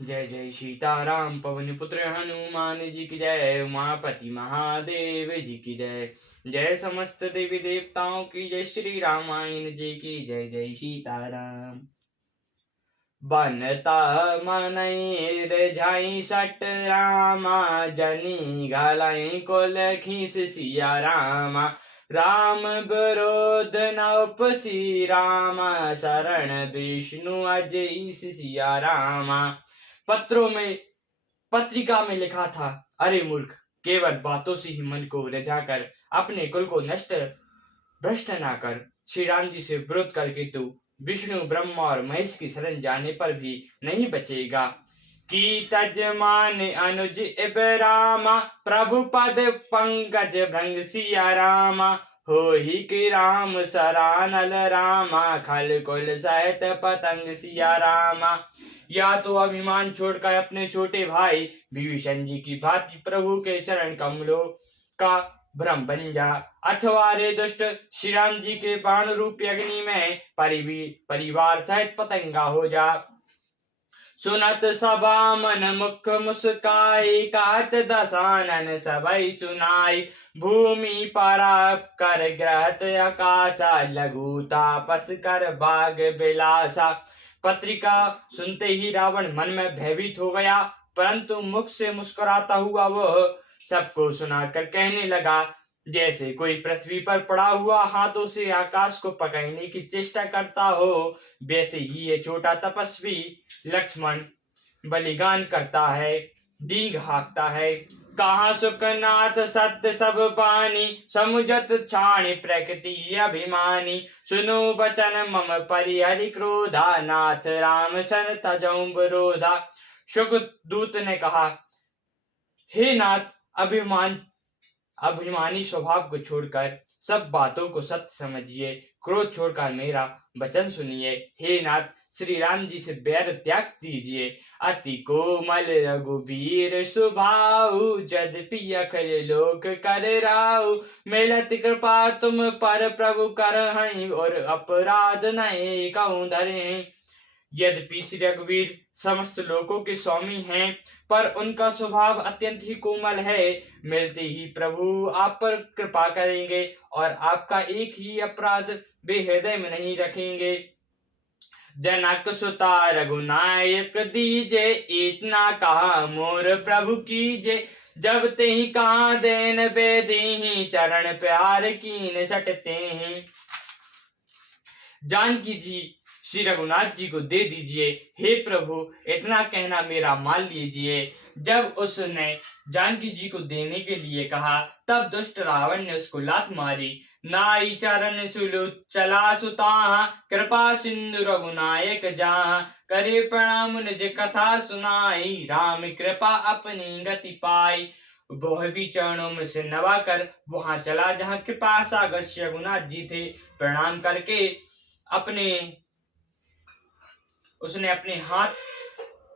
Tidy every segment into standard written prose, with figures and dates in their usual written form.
जय जय सीताराम पवन पुत्र हनुमान जी की जय। उमापति महादेव जी की जय। जय समस्त देवी देवताओं की जय। श्री रामायण जी की जय। जय सीताराम। बनता मनैर झाई सट रामा, जनी घालाई कोल खीस सिया रामा। राम विरोध न उपसी रामा, शरण विष्णु अजय सिया रामा। पत्रिका में लिखा था, अरे मूर्ख, केवल बातों से ही मन को रिझाकर अपने कुल को भ्रष्ट न कर। श्री राम जी से विरोध करके तू विष्णु ब्रह्मा और महेश की शरण जाने पर भी नहीं बचेगा। की तजमान अनुज इब रामा, प्रभु पद पंकज भृंग सिया रामा। हो ही कि राम सरानल रामा, खल कुल सहित पतंग सिया रामा। या तो अभिमान छोड़कर अपने छोटे भाई विभीषण जी की भांति प्रभु के चरण कमलों का भ्रम बन जा, अथवा रे दुष्ट श्री राम जी के बाण रूपी अग्नि में परिवार सहित पतंगा हो जा। सुनत सभा मन मुख मुस्काई, कहत दसानन सबई सुनाई। भूमि परा कर ग्रहत आकाशा, लघु तापस कर बाग बिलासा। पत्रिका सुनते ही रावण मन में भयभीत हो गया, परंतु मुख से मुस्कुराता हुआ वह सबको सुनाकर कहने लगा, जैसे कोई पृथ्वी पर पड़ा हुआ हाथों से आकाश को पकड़ने की चेष्टा करता हो, वैसे ही ये छोटा तपस्वी लक्ष्मण बलिदान करता है, डींग हाँकता है। कहा सुखनाथ सत्य सब बानी, समुझत छाणी प्रकृति अभिमानी। सुनो बचन मम परिहरि क्रोधा, नाथ राम सन तजौ विरोधा। शुक दूत ने कहा, हे नाथ, अभिमानी स्वभाव को छोड़कर सब बातों को सत्य समझिए, क्रोध छोड़कर मेरा वचन सुनिए। हे नाथ, श्री राम जी से बैर त्याग दीजिए। अति कोमल रघुबीर सुभाऊ, यद्यपि अखिल लोक कर राऊ। मिलत कृपा तुम पर प्रभु करहिं, और अपराध नहीं कहूँ धरें। यद्यपि श्री रघुवीर समस्त लोकों के स्वामी हैं, पर उनका स्वभाव अत्यंत ही कोमल है। मिलते ही प्रभु आप पर कृपा करेंगे और आपका एक ही अपराध वे हृदय में नहीं रखेंगे। जनक सुता रघुनायक दीजे, इतना कहा मोर प्रभु कीजे। जब ते ही कहा देन बेदी, चरण प्यार कीन सटते हैं। जानकी जी श्री रघुनाथ जी को दे दीजिए। हे प्रभु, इतना कहना मेरा मान लीजिए। जब उसने जानकी जी को देने के लिए कहा, तब दुष्ट रावण ने उसको लात मारी। नाई चरण सुलु चला सुता, कृपा सिंधु रघुनायक जहाँ। करे प्रणाम निज कथा सुनाई, राम कृपा अपनी गति पाई। वह भी चरणों में से नवा कर वहां चला जहां कृपा सागर श्री रघुनाथ जी थे। प्रणाम करके उसने अपने हाथ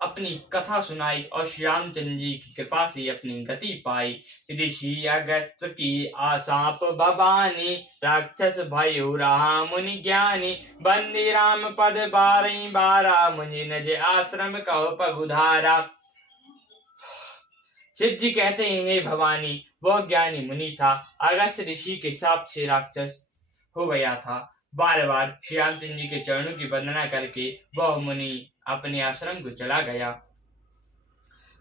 अपनी कथा सुनाई और श्री रामचंद्र जी की कृपा से अपनी गति पाई। ऋषि अगस्त की आसाप भवानी, राक्षस भयो रहा मुनि ज्ञानी। बंदी राम पद बारही बारा, मुनि नज आश्रम कहो पगुधारा। शिव जी कहते हैं, हे भवानी, वह ज्ञानी मुनि था, अगस्त ऋषि के साथ से राक्षस हो गया था। बार बार श्री रामचंद्र जी के चरणों की वंदना करके वह मुनि अपने आश्रम को चला गया।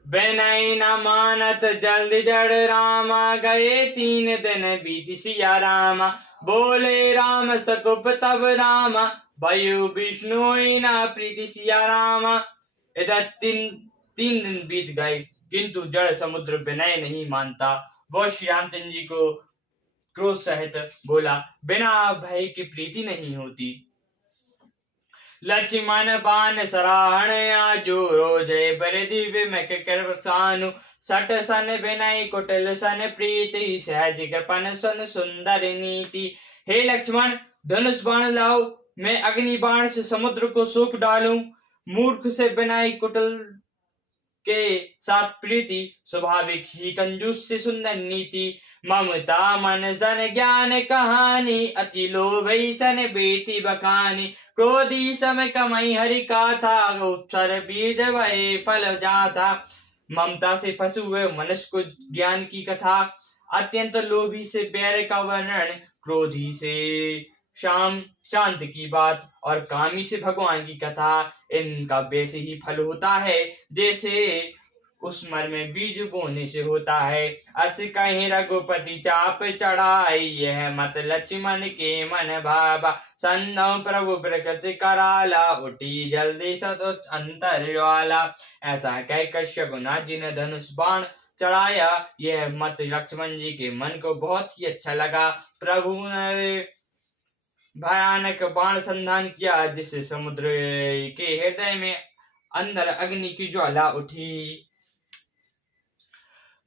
बेनई न मानत जल्द जड़ रामा, गए 3 दिन बीत सिया रामा। बोले राम सकुप तब रामा, भयो विष्णु न प्रीति सिया रामा। इधर 3 दिन बीत गए, किंतु जड़ समुद्र विनय नहीं मानता। वह श्री रामचंद्र जी को क्रोध सहित बोला, बिना भय की प्रीति नहीं होती। लक्ष्मण बाण सराहण आजो, रोजे बरदी विमक कृपानु। सट सन विनय कुटिल सन प्रीति, सहज कृपन सन सुंदर नीति। हे लक्ष्मण, धनुष बाण लाओ, मैं अग्नि बाण से समुद्र को सूख डालूं। मूर्ख से विनय कुटिल के साथ प्रीति, स्वाभाविक ही कंजूस से सुंदर नीति। ममता मन सन ज्ञान कहानी, अति लोभ सन बेटी बखानी। क्रोधी समय कमई हरि का था, उपसर बीज वही फल जाता। ममता से फंसे हुए मनुष्य को ज्ञान की कथा, अत्यंत लोभी से बैर का वर्णन, क्रोधी से शाम शांत की बात और कामी से भगवान की कथा। इनका वैसे ही फल होता है जैसे उस मर में बीज बोने से होता है। अस कहीं रघुपति चाप चढ़ाई, यह मत लक्ष्मण के मन भावा। संदो प्रभु प्रकृति कराला, उठी जल्दी सतुत अंतर ज्वाला। ऐसा कह कश्यप नाजी ने धनुष बाण चढ़ाया। यह मत लक्ष्मण जी के मन को बहुत ही अच्छा लगा। प्रभु ने भयानक बाण संधान किया, जिससे समुद्र के हृदय में अंदर अग्नि की ज्वाला उठी।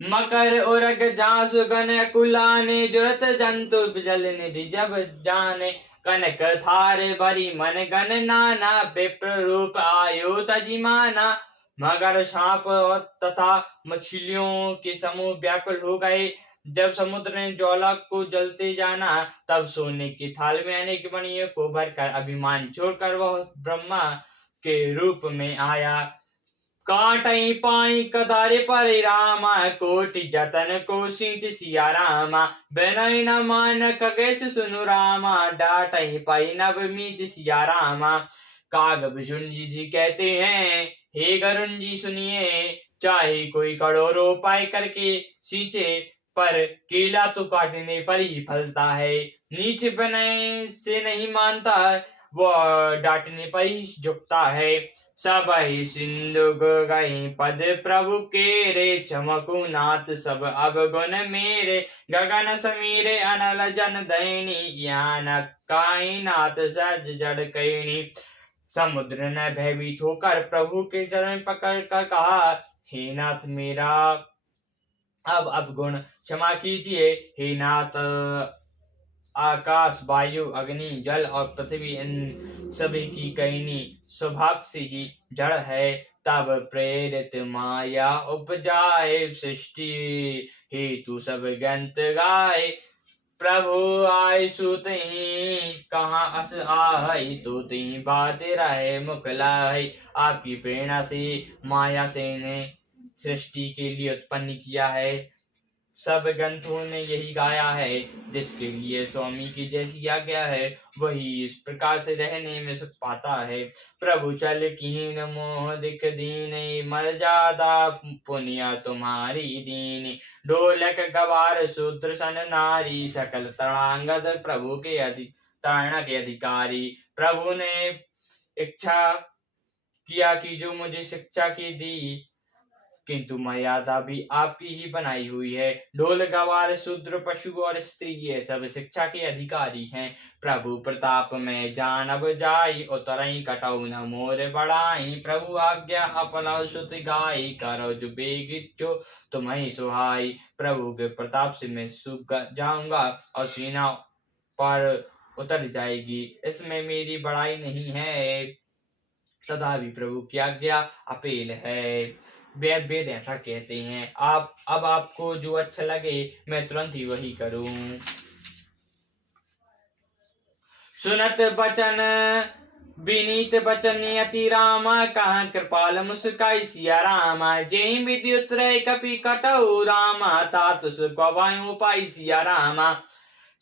मकर उरग जासु गन कुलाने, जुरत जंतु जल निधि जब जाने। कनक थार भरी मन गन नाना, विप्र रूप आयु तजिमाना। मगर सांप और तथा मछलियों के समूह व्याकुल हो गए। जब समुद्र ने ज्वाला को जलते जाना, तब सोने की थाल में अनेक मणियों को भरकर अभिमान छोड़कर वह ब्रह्मा के रूप में आया। काटई पाई कदारे परे रामा, कोटि जतन को सींच सिया रामा। बिनय न मान कगेच सुनु रामा, डाटई पाई नभ मीच सिया रामा। कागभूषण जी कहते हैं, हे गरुण जी सुनिए, चाहे कोई करोड़ों उपाय करके सींचे, पर केला तो काटने पर ही फलता है। नीच विनय से नहीं मानता, वह डांटने पर ही झुकता है। सब ही सिंधु गई पद प्रभु के रे, चमकु नाथ सब अवगुण मेरे। गगन समीरे अनल जन दैनी, ज्ञान काई नाथ सज जड़ कैनी। समुद्र ने भयभीत होकर प्रभु के चरण पकड़ कर कहा, हे नाथ मेरा अब अवगुण क्षमा कीजिए। हे नाथ, आकाश वायु अग्नि जल और पृथ्वी इन सभी की कहनी स्वभाव से ही जड़ है। तब प्रेरित माया उपजाए, सृष्टि हेतु सब गंत गाए। प्रभु आय सुत ही कहाँ अस आहै, तो ती बात रहे मुख लाई। आपकी प्रेरणा से माया से ने सृष्टि के लिए उत्पन्न किया है। सब ग्रंथों ने यही गाया है, जिसके लिए स्वामी की जैसी आज्ञा है, वही इस प्रकार से रहने में सुख पाता है। प्रभु चल कीन मोह दिख दीन, मर जादा पुनिया तुम्हारी दीन। ढोलक गवार शूद्र सन नारी, सकल तड़ांगद प्रभु के तारणा के अधिकारी। प्रभु ने इच्छा किया कि जो मुझे शिक्षा की दी, किंतु मर्यादा भी आपकी ही बनाई हुई है। ढोल गवार शूद्र पशु और स्त्री ये सब शिक्षा के अधिकारी हैं। प्रभु प्रताप में जानब जाई, उतरई कटौ न मोर बढ़ाई। प्रभु आज्ञा अपना सुत गाई, करो जो बेगिच्छो तुम्हें सुहाई। प्रभु के प्रताप से मैं सूख जाऊंगा और सीना पर उतर जाएगी, इसमें मेरी बड़ाई नहीं है, तथा भी प्रभु की आज्ञा अपेल है। वेद वेद ऐसा कहते हैं। अब आपको जो अच्छा लगे मैं तुरंत ही वही करूं। सुनत बचन विनीत बचन अति रामा, कहाँ कृपाल मुस्काई सिया रामा। जेहि विधि उतरे कपि कटौ रामा, तात सुख वायु पाई सिया रामा।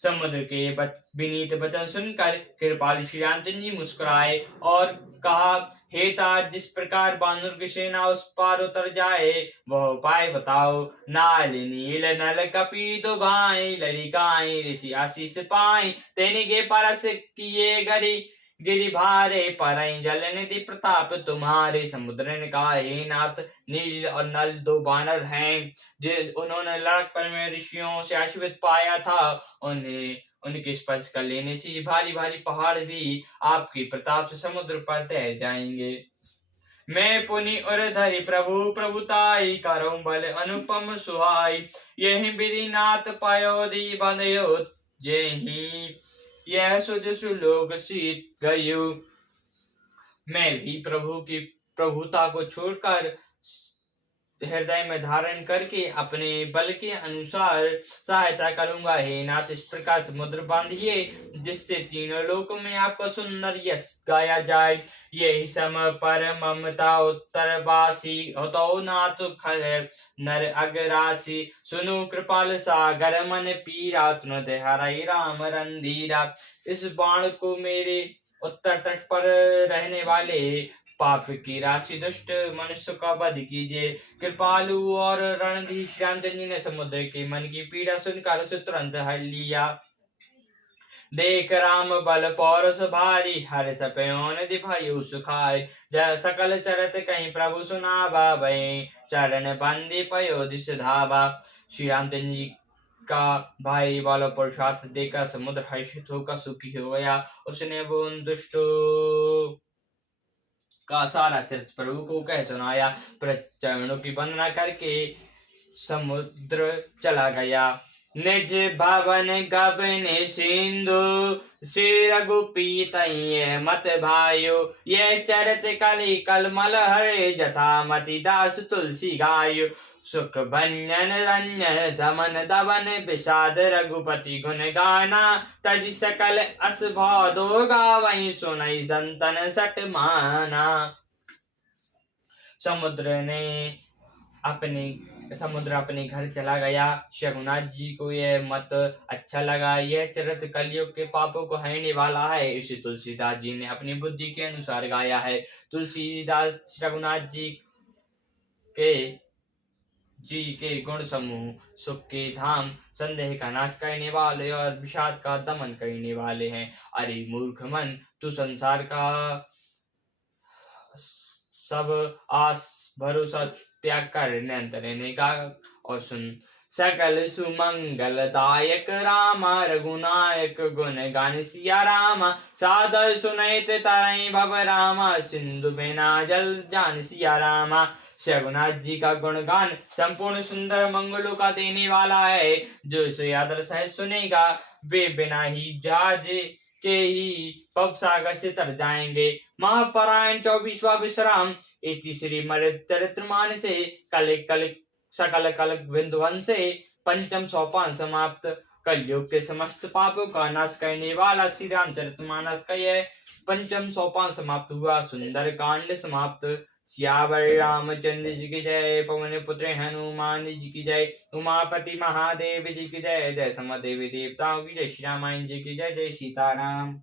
समुद्र के विनीत वचन सुनकर कृपाल श्री रामचंद्र जी मुस्कुराए और कहा, हे तात, जिस प्रकार बानर की सेना उस पार उतर जाए वह उपाय बताओ। नाल नील नल कपि दो भाई, ललिकाई ऋषि आशीष पाई। तेने के परस किए गरी गिरि भारे, परई जल निधि प्रताप तुम्हारे। समुद्र ने कहा, हे नाथ, नील और नल दो बानर हैं, जो उन्होंने लड़क पर में ऋषियों से आशीर्वाद पाया था। उनके स्पर्श कर लेने से भारी भारी पहाड़ भी आपके प्रताप से समुद्र पर तैर जाएंगे। मैं पुनि उरधरि प्रभु प्रभुताई, करऊं बल अनुपम सुहाई। यही विधि नाथ पयोधि बंधयो, यही यह सुज सुलोक सीत गयो। मैं भी प्रभु की प्रभुता को छोड़कर हृदय में धारण करके अपने बल के अनुसार सहायता करूंगा। हे नाथ, इस प्रकार समुद्र बांधिए जिससे तीनों लोकों में आपका सुंदर यश गाया जाए। यही सम पर ममता उत्तरवासी होतो नाथ खर नर अगरासी। सुनु कृपाल सागर मन पीरा तुन हरई राम रंधीरा। इस बाण को मेरे उत्तर तट पर रहने वाले पाप की राशि दुष्ट मनुष्य का वध कीजिए। कृपालु और रणधीर श्री रामचंद्र जी ने समुद्र के मन की पीड़ा सुनकर उसे तुरंत हर लिया। देख राम बल पौरस भारी, हर्ष पयोन दिभयु सुखाय। जय सकल चरत कहीं प्रभु सुनावा, वहीं चरण बंदी पयो दिस धावा। श्री रामचंद्र जी का भाई वालों पुरुषार्थ देकर समुद्र हर्षित होकर सुखी हो गया। उसने वो उन दुष्टों का सारा चरित्र प्रभु को कह सुनाया। चरणों की वंदना करके समुद्र चला गया। निज भवन गबन सिंधु, श्री रघुपीत मत भायो। ये चरित कलि कलमल हरे, जथा मति दास तुलसी गायो। सुख भंजन रंजन धमन दवन, विषाद रघुपति गुण गाना। तज सकल अस भादो गावहीं, सुनई संतन सट माना। समुद्र अपने घर चला गया। रघुनाथ जी को यह मत अच्छा लगा। यह चरित्र कलयुग के पापों को हरने वाला है। इसे तुलसीदास जी ने अपनी बुद्धि के अनुसार गाया है। तुलसीदास रघुनाथ जी के गुण समूह, सुख के धाम, संदेह का नाश करने वाले और विषाद का दमन करने वाले हैं। अरे मूर्ख मन, तू संसार का सब आस भरोसा त्याग कर निरंतर रहने का और सुन। सकल सुमंगलदायक रामा, रघुनायक गुण गान सिया रामा। सादर सुनैत तरई भव रामा, सिंधु बिना जल जान सिया रामा। रघुनाथ जी का गुणगान संपूर्ण सुंदर मंगलों का देने वाला है। जो इसे आदर सहित सुनेगा, वे बिना ही जहाज के ही पव सागर से तर जाएंगे। महापरायण 24वां विश्राम। इति श्रीमद्चरितमानसे कलिक सकल कलक विध्वंसे पंचम सोपान समाप्त। कलयुग के समस्त पापों का नाश करने वाला श्री रामचरितमानस का यह पंचम सोपान समाप्त हुआ। सुंदर कांड समाप्त। सियावर रामचंद्र जी की जय। पवन पुत्र हनुमान जी की जय। उमापति महादेव जी की जय। जय समदेवी देवताओं की जय। श्री रामायण जी की जय। जय सीताराम।